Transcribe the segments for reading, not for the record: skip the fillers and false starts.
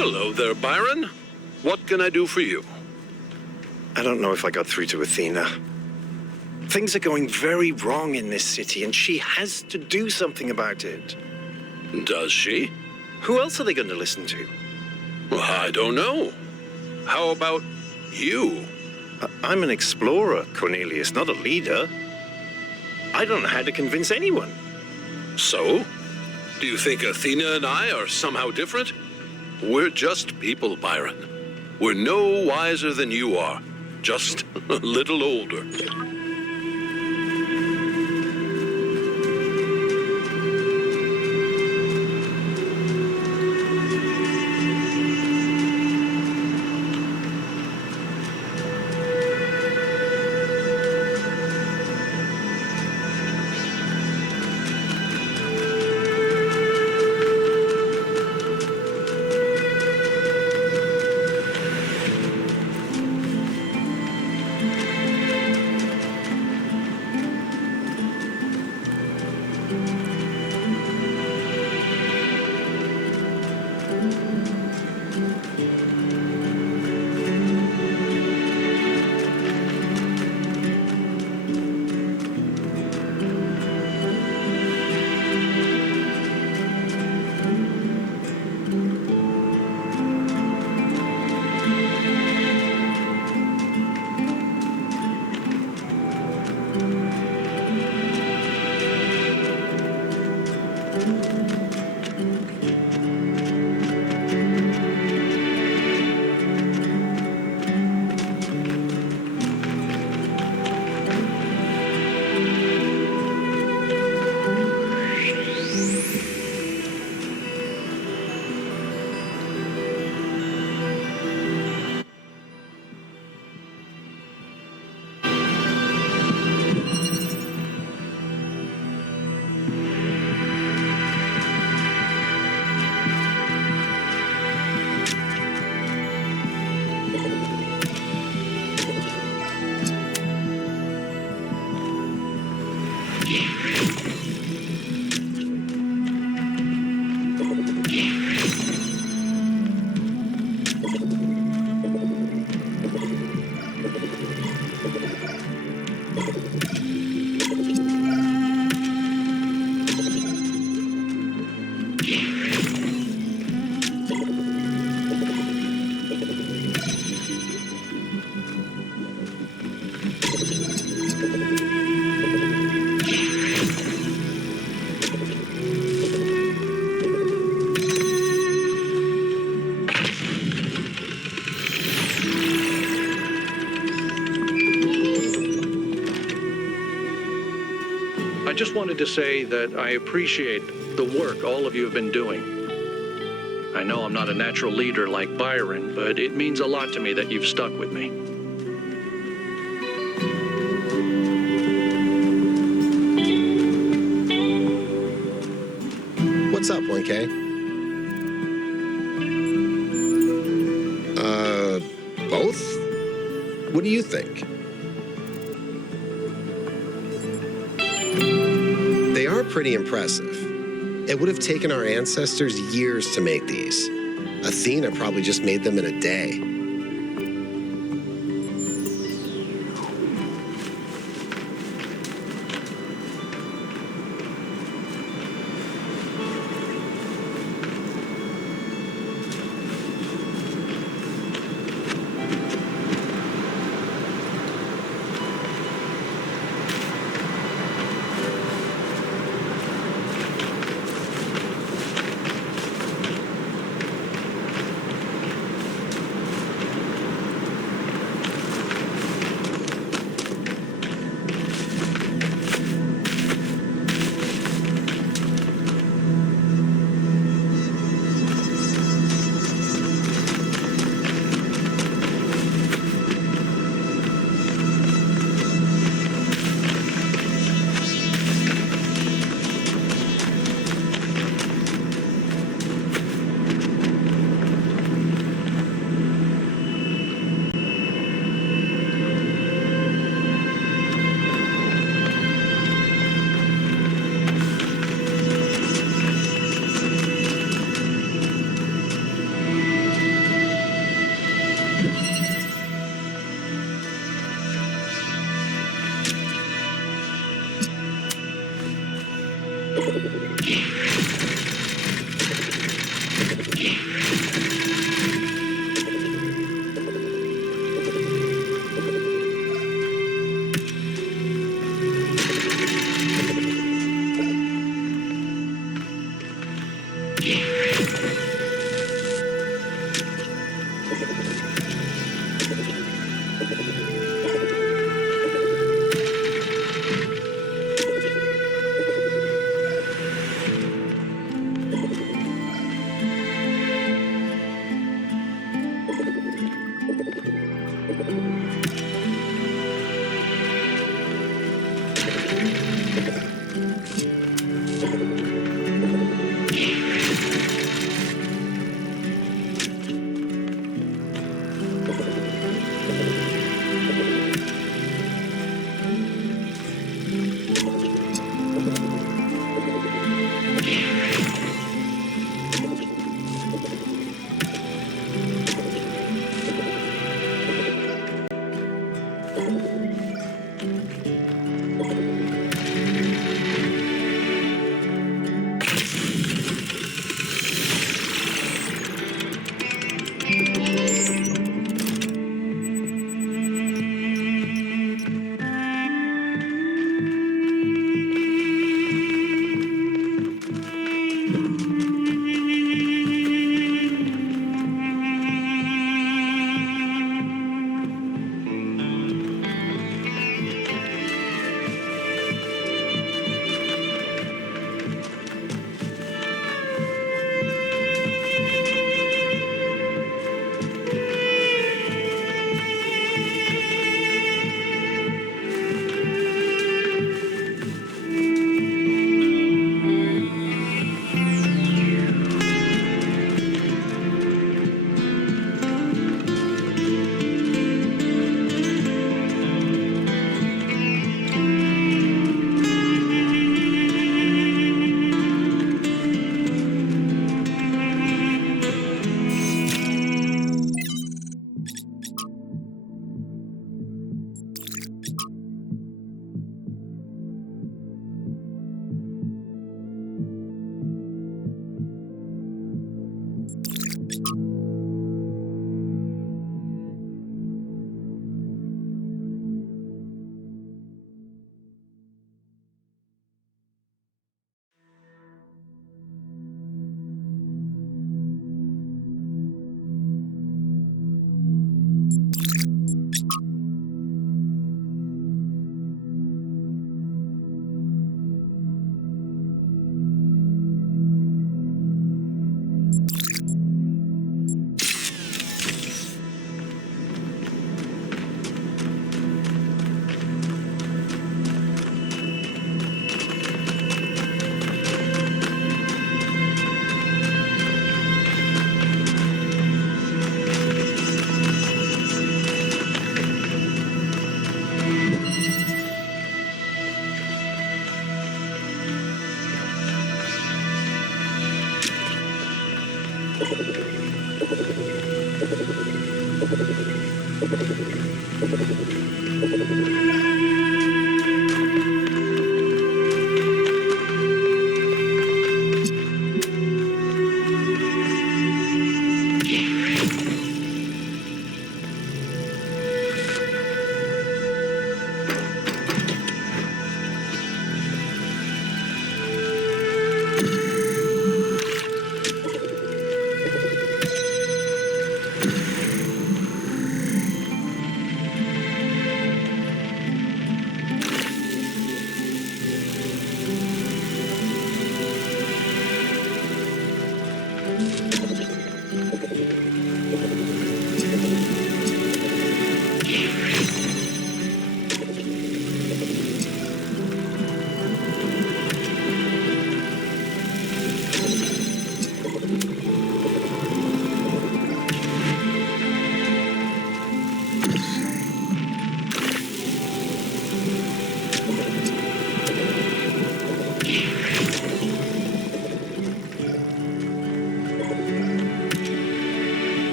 Hello there, Byron. What can I do for you? I don't know if I got through to Athena. Things are going very wrong in this city, and she has to do something about it. Does she? Who else are they going to listen to? Well, I don't know. How about you? I'm an explorer, Cornelius, not a leader. I don't know how to convince anyone. So? Do you think Athena and I are somehow different? We're just people, Byron. We're no wiser than you are, just a little older. I just wanted to say that I appreciate the work all of you have been doing. I know I'm not a natural leader like Byron, but it means a lot to me that you've stuck with me. What's up, 1K? Both? What do you think? They are pretty impressive. It would have taken our ancestors years to make these. Athena probably just made them in a day.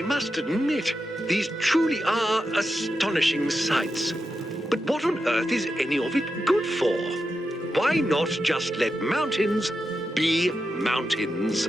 I must admit, these truly are astonishing sights. But what on earth is any of it good for? Why not just let mountains be mountains?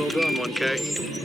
Well done, 1K.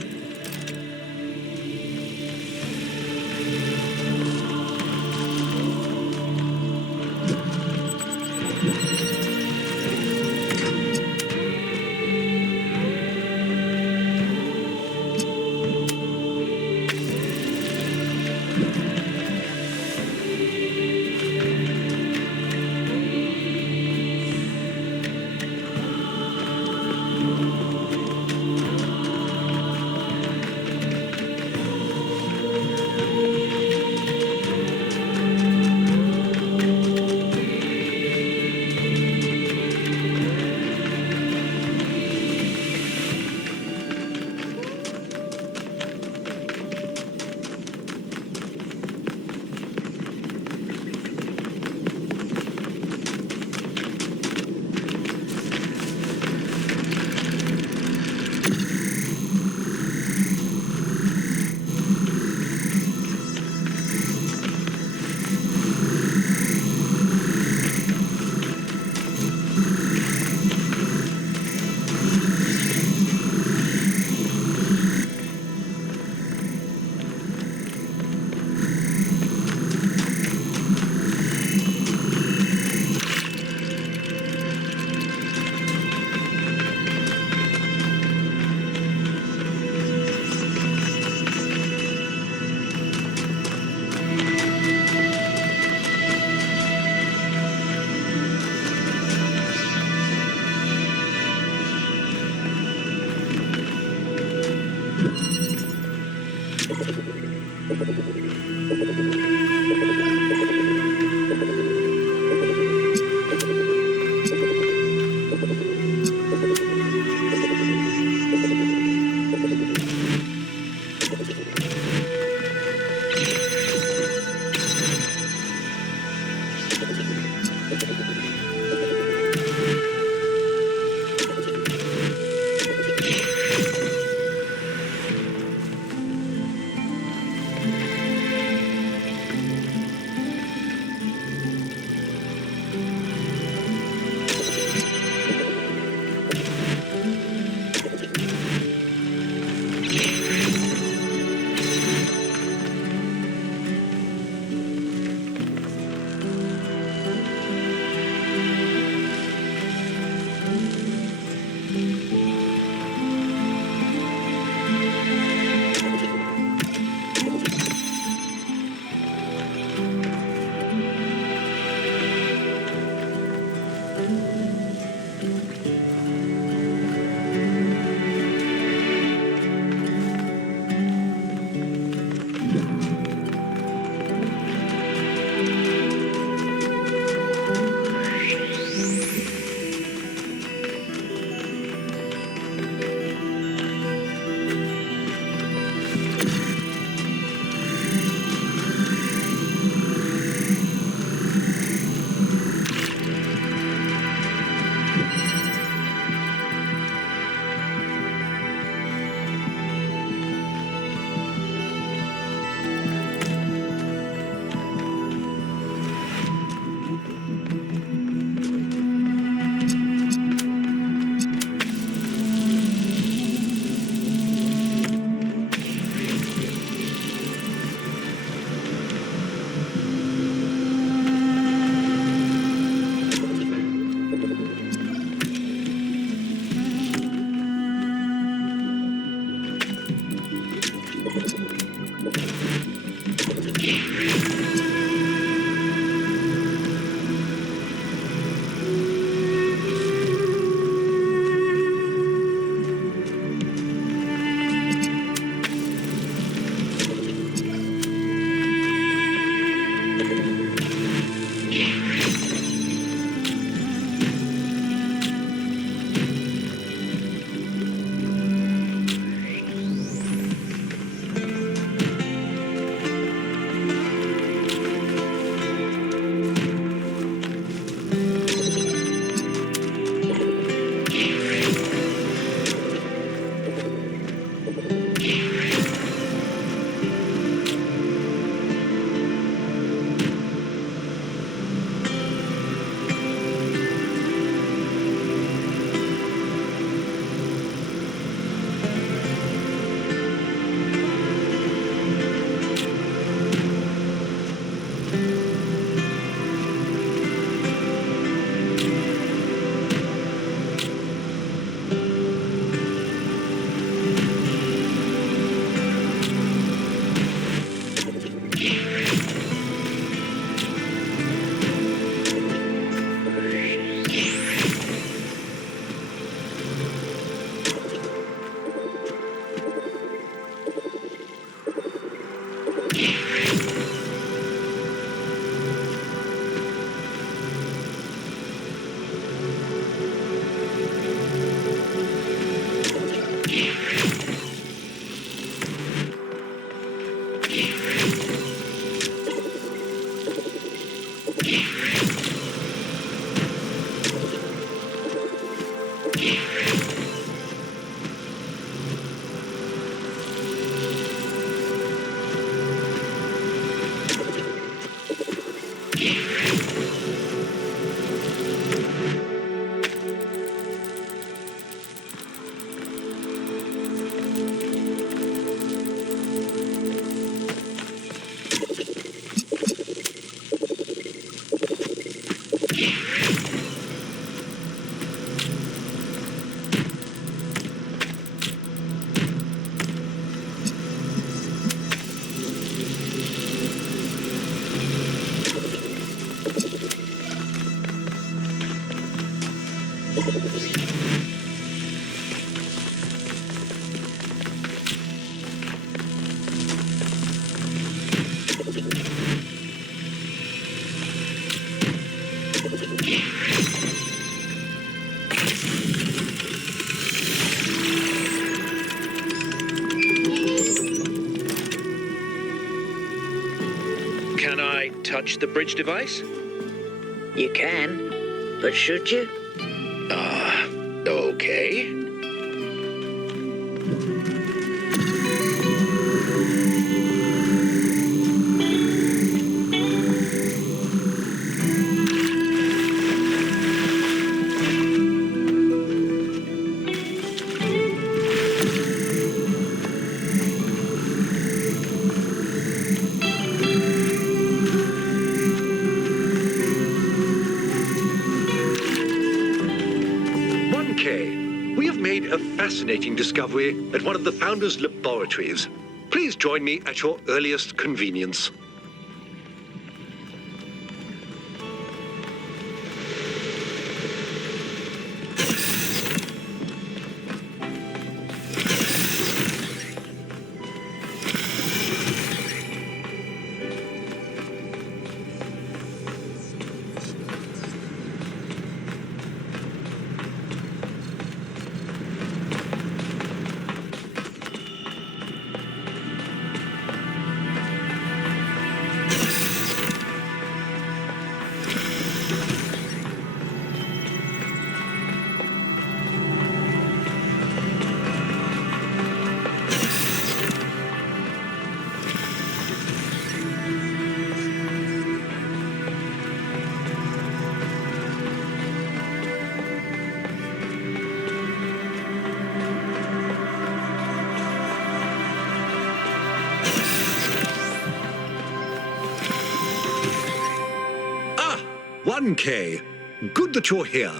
Can I touch the bridge device? You can, but should you? Okay. We have made a fascinating discovery at one of the Founder's laboratories. Please join me at your earliest convenience. Ah, 1K. Good that you're here.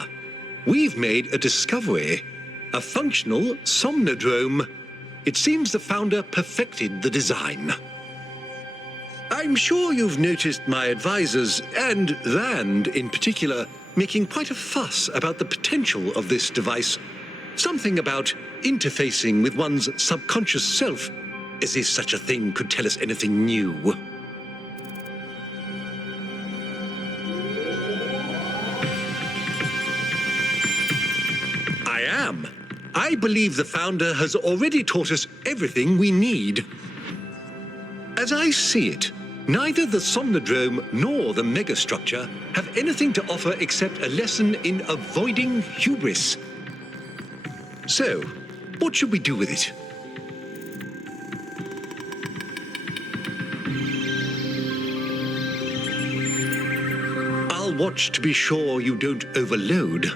We've made a discovery. A functional somnodrome. It seems the Founder perfected the design. I'm sure you've noticed my advisors, and Rand in particular, making quite a fuss about the potential of this device. Something about interfacing with one's subconscious self, as if such a thing could tell us anything new. I am. I believe the Founder has already taught us everything we need. As I see it, neither the Somnodrome nor the megastructure have anything to offer except a lesson in avoiding hubris. So, what should we do with it? I'll watch to be sure you don't overload.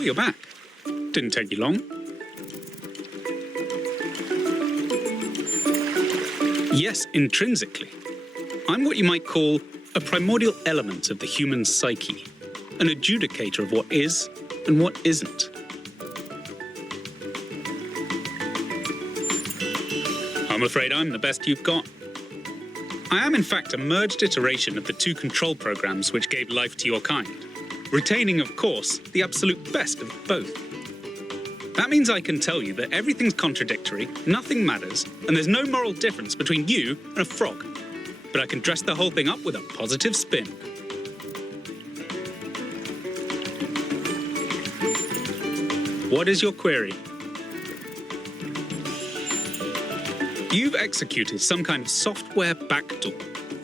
Oh, you're back. Didn't take you long. Yes, intrinsically. I'm what you might call a primordial element of the human psyche, an adjudicator of what is and what isn't. I'm afraid I'm the best you've got. I am in fact a merged iteration of the two control programs which gave life to your kind, retaining, of course, the absolute best of both. That means I can tell you that everything's contradictory, nothing matters, and there's no moral difference between you and a frog. But I can dress the whole thing up with a positive spin. What is your query? You've executed some kind of software backdoor,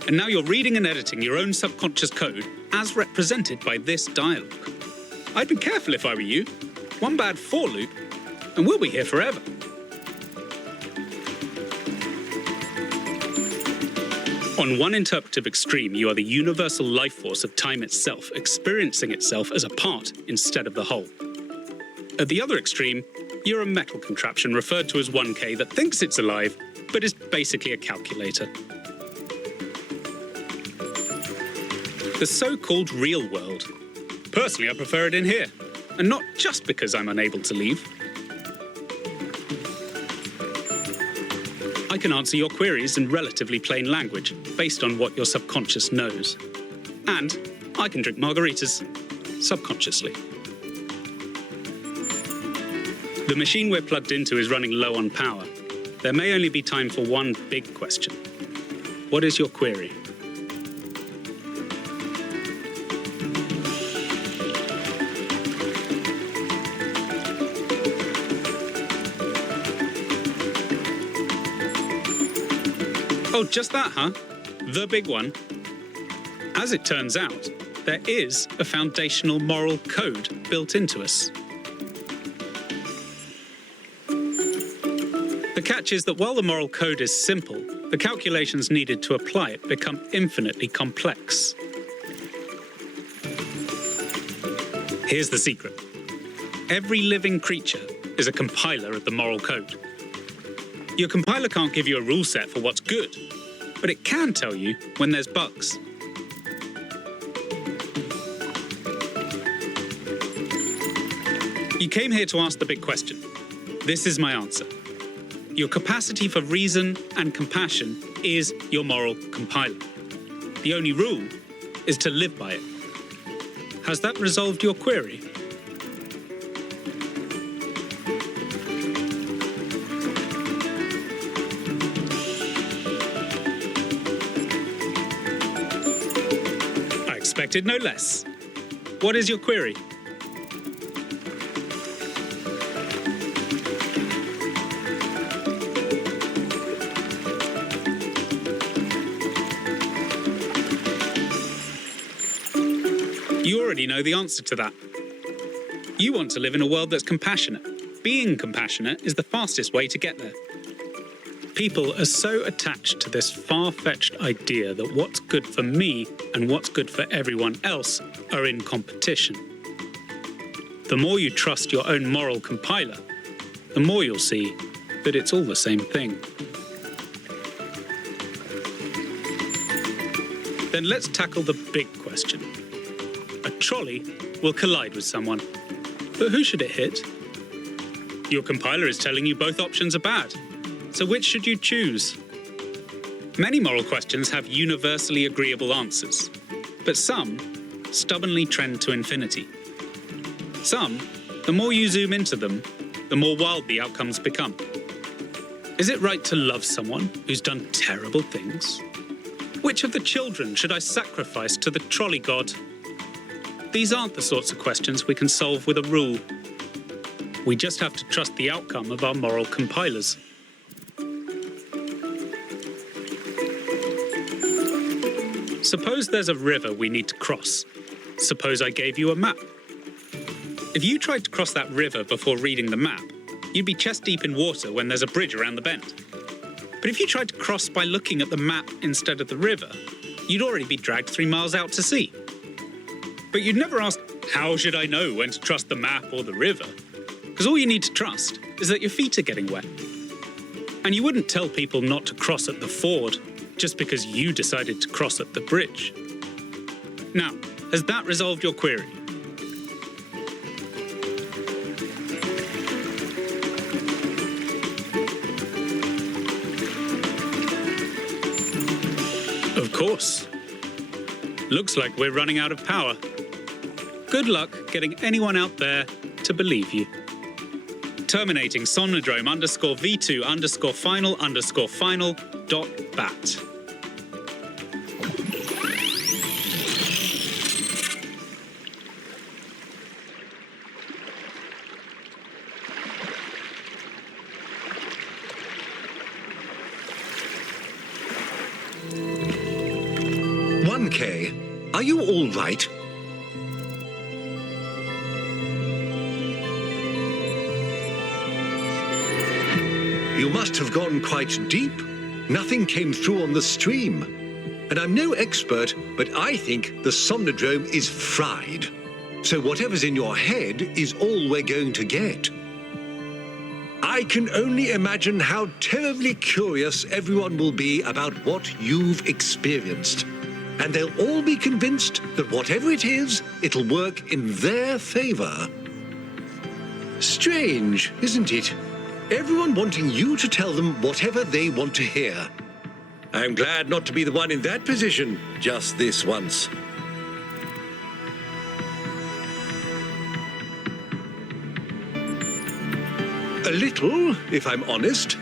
and now you're reading and editing your own subconscious code as represented by this dialogue. I'd be careful if I were you. One bad for loop, and we'll be here forever. On one interpretive extreme, you are the universal life force of time itself, experiencing itself as a part instead of the whole. At the other extreme, you're a metal contraption referred to as 1K that thinks it's alive, but is basically a calculator. The so-called real world. Personally, I prefer it in here, and not just because I'm unable to leave. I can answer your queries in relatively plain language, based on what your subconscious knows. And I can drink margaritas subconsciously. The machine we're plugged into is running low on power. There may only be time for one big question. What is your query? Oh, just that, huh? The big one. As it turns out, there is a foundational moral code built into us. The catch is that while the moral code is simple, the calculations needed to apply it become infinitely complex. Here's the secret. Every living creature is a compiler of the moral code. Your compiler can't give you a rule set for what's good, but it can tell you when there's bugs. You came here to ask the big question. This is my answer. Your capacity for reason and compassion is your moral compiler. The only rule is to live by it. Has that resolved your query? I expected no less. What is your query? You already know the answer to that. You want to live in a world that's compassionate. Being compassionate is the fastest way to get there. People are so attached to this far-fetched idea that what's good for me and what's good for everyone else are in competition. The more you trust your own moral compiler, the more you'll see that it's all the same thing. Then let's tackle the big question. A trolley will collide with someone, but who should it hit? Your compiler is telling you both options are bad, so which should you choose? Many moral questions have universally agreeable answers, but some stubbornly trend to infinity. Some, the more you zoom into them, the more wild the outcomes become. Is it right to love someone who's done terrible things? Which of the children should I sacrifice to the trolley god? These aren't the sorts of questions we can solve with a rule. We just have to trust the outcome of our moral compilers. Suppose there's a river we need to cross. Suppose I gave you a map. If you tried to cross that river before reading the map, you'd be chest deep in water when there's a bridge around the bend. But if you tried to cross by looking at the map instead of the river, you'd already be dragged 3 miles out to sea. But you'd never ask, how should I know when to trust the map or the river? Because all you need to trust is that your feet are getting wet. And you wouldn't tell people not to cross at the ford just because you decided to cross at the bridge. Now, has that resolved your query? Of course. Looks like we're running out of power. Good luck getting anyone out there to believe you. Terminating Sonodrome _V2_final_final.bat. Are you all right? You must have gone quite deep. Nothing came through on the stream. And I'm no expert, but I think the Somnodrome is fried. So whatever's in your head is all we're going to get. I can only imagine how terribly curious everyone will be about what you've experienced. And they'll all be convinced that whatever it is, it'll work in their favor. Strange, isn't it? Everyone wanting you to tell them whatever they want to hear. I'm glad not to be the one in that position just this once. A little, if I'm honest.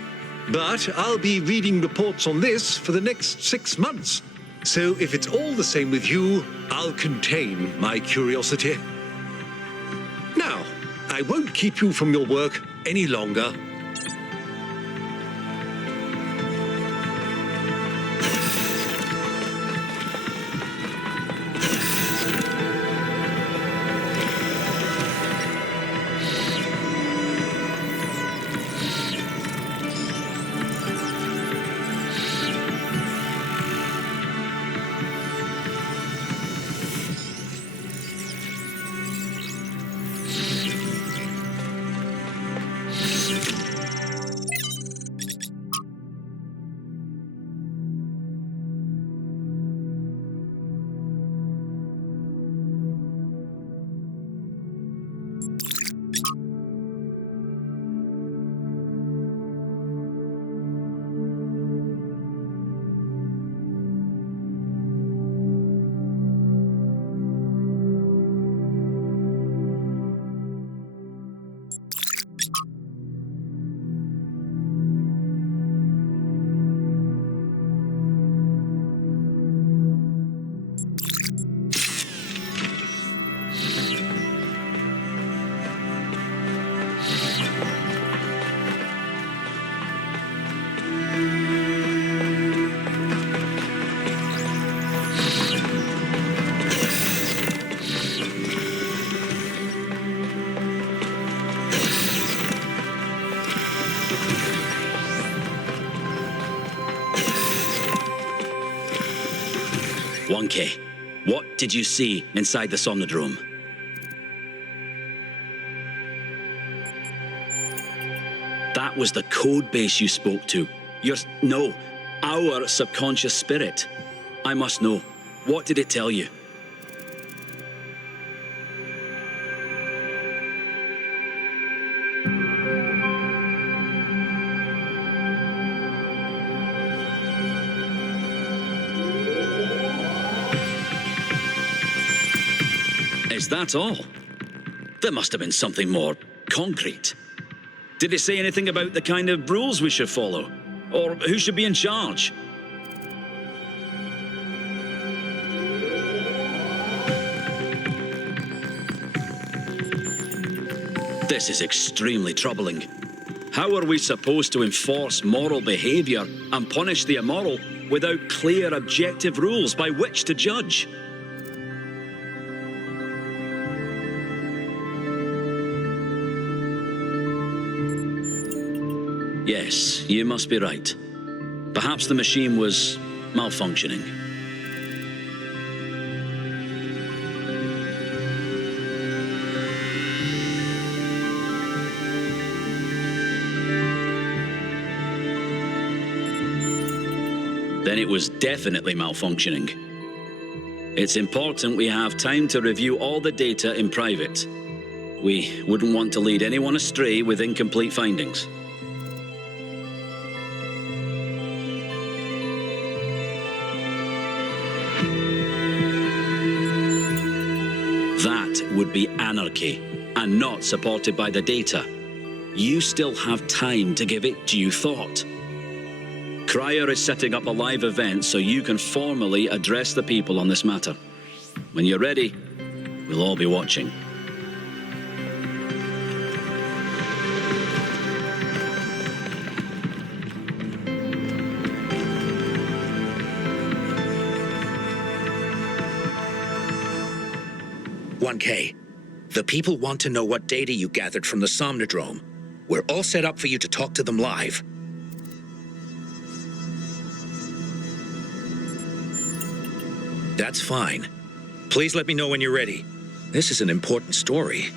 But I'll be reading reports on this for the next 6 months. So if it's all the same with you, I'll contain my curiosity. Now, I won't keep you from your work any longer. Wonky, what did you see inside the Somnodrome? That was the code base you spoke to. Our subconscious spirit. I must know. What did it tell you? Is that all? There must have been something more concrete. Did it say anything about the kind of rules we should follow? Or who should be in charge? This is extremely troubling. How are we supposed to enforce moral behavior and punish the immoral without clear, objective rules by which to judge? Yes, you must be right. Perhaps the machine was malfunctioning. Then it was definitely malfunctioning. It's important we have time to review all the data in private. We wouldn't want to lead anyone astray with incomplete findings. That would be anarchy, and not supported by the data. You still have time to give it due thought. Cryer is setting up a live event so you can formally address the people on this matter. When you're ready, we'll all be watching. The people want to know what data you gathered from the Somnodrome. We're all set up for you to talk to them live. That's fine. Please let me know when you're ready. This is an important story.